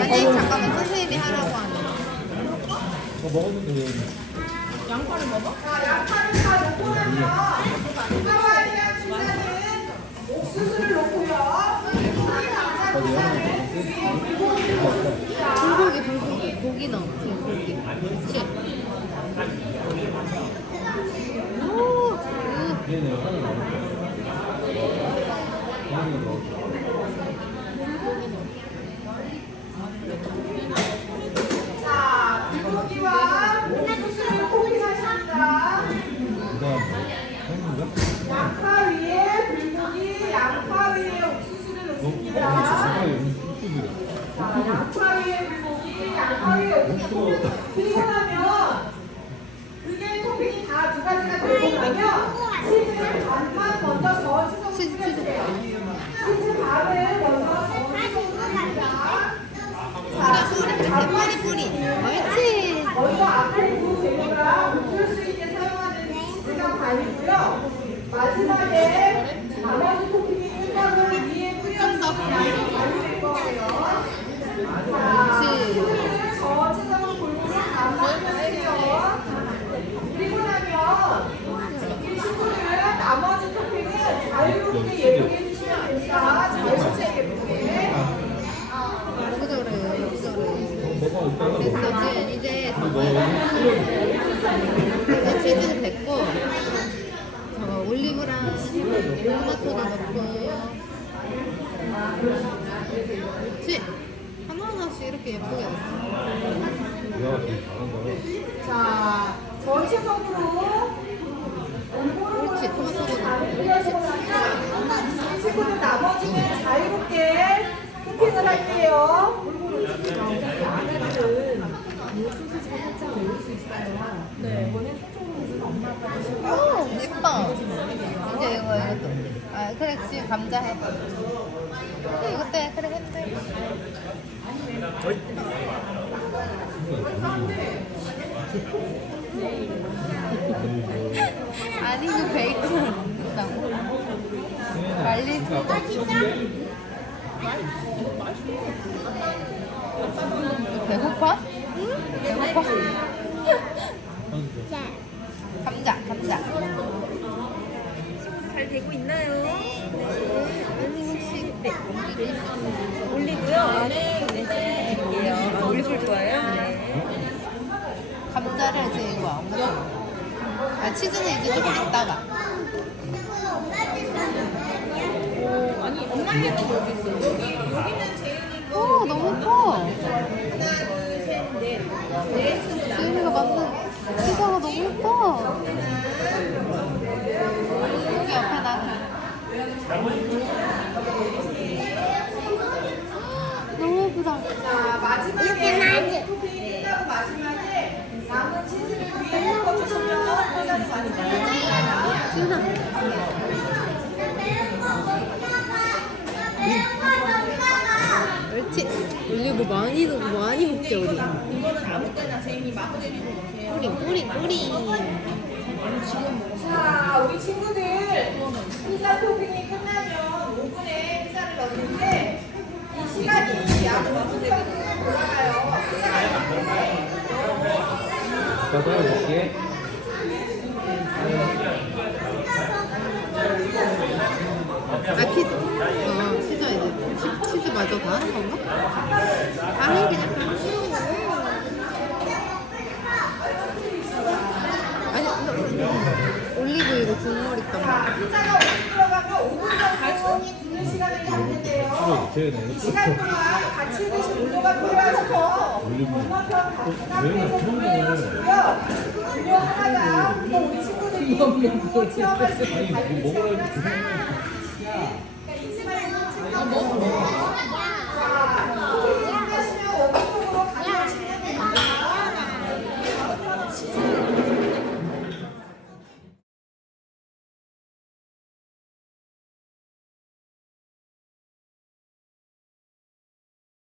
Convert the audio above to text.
아니 잠깐만 선생님이 하라고 하는 거. 어, 먹었는데 양파를 먹어? 불고기 불고기 고기 넣어 불고기. 치. 오. 음. 얘는 하나 먹었어. 하나 먹었어. 위에 옥수수. 그리고 나면 그게 토핑이 다 두 가지가 되고 나면 치즈를 반만 먼저 저어 치즈 치즈 치즈 치즈 반을 먼저 저어 치즈입니다. 뿌리. 마지막에 나머지 토핑이 끝나고 위에 뿌려서 반이 될 거예요. 자, 그렇지 치즈를 저어 치즈하고 골고루 반만 해주세요. 그리고 나면 이 친구들 나머지 토핑은 자유롭게 예쁘게 해주시면 됩니다. 잘 주세요, 예쁘게. 여기서 그래 여기서 그래 먹어 이따가 됐어 지 이제 너 이제 치즈는 됐고 저거 올리브랑 토마토도 넣고 그렇지 하나하나씩 이렇게 예쁘게 됐어 야, 되게 잘한다. 자, 전체적으로 옳지 토마토도 넣고 이 친구들 나머지는 자유롭게 토핑을 할게요. 오 예뻐 이제 이거 이것도 아 그래 지금 감자 해 그래 이것도 해 그래 돼 아니 그 베이컨을 말린 배고파? 응? 배고파? 감자 감자 잘 되고 있나요? 혹시 네 올리고요. 안에 네, 드릴게요. 아, 올리브를 좋아해요? 네. 감자를 이제 이거 안 먹어 아 치즈는 이제 조금 있다가 여기는 제일 오 너무 커 지은이가 만든 피자가 너무 예뻐. 여기 옆에 나는 너무 예쁘다 자, 마지막에 토핑이 끝나고 마지막에 남은 치즈를 위에 섞어주시면 포장이 완성됩니다. 지은아 옳지 올리브 많이 넣고 먹자 우리 이거는 아무 때나 제인이 마무리해주고 오세요. 뿌리 뿌리 뿌리 자, 우리 친구들 피자 토핑이 끝나면 오븐에 피자를 넣는데 이 시간이 약 5분 정도 돌아가요. 자, 따라줄게. 아 치즈 어 치즈 이제 치, 치즈 마저 다 하는 건가? 아니 그냥 그냥 아니 너- 올리브 이거 국물 있단 자, 말이야 피자가 오븐 들어가면 5분 정도 굽는 시간을. 이 시간 동안 같이 드실 운동가 필요하셔서 건너편 바깥에서 조회하시고요. 무료 하나당 또 우리 친구들이 무료 체험할 수 있는 갈비 뭐 먹으라 체험을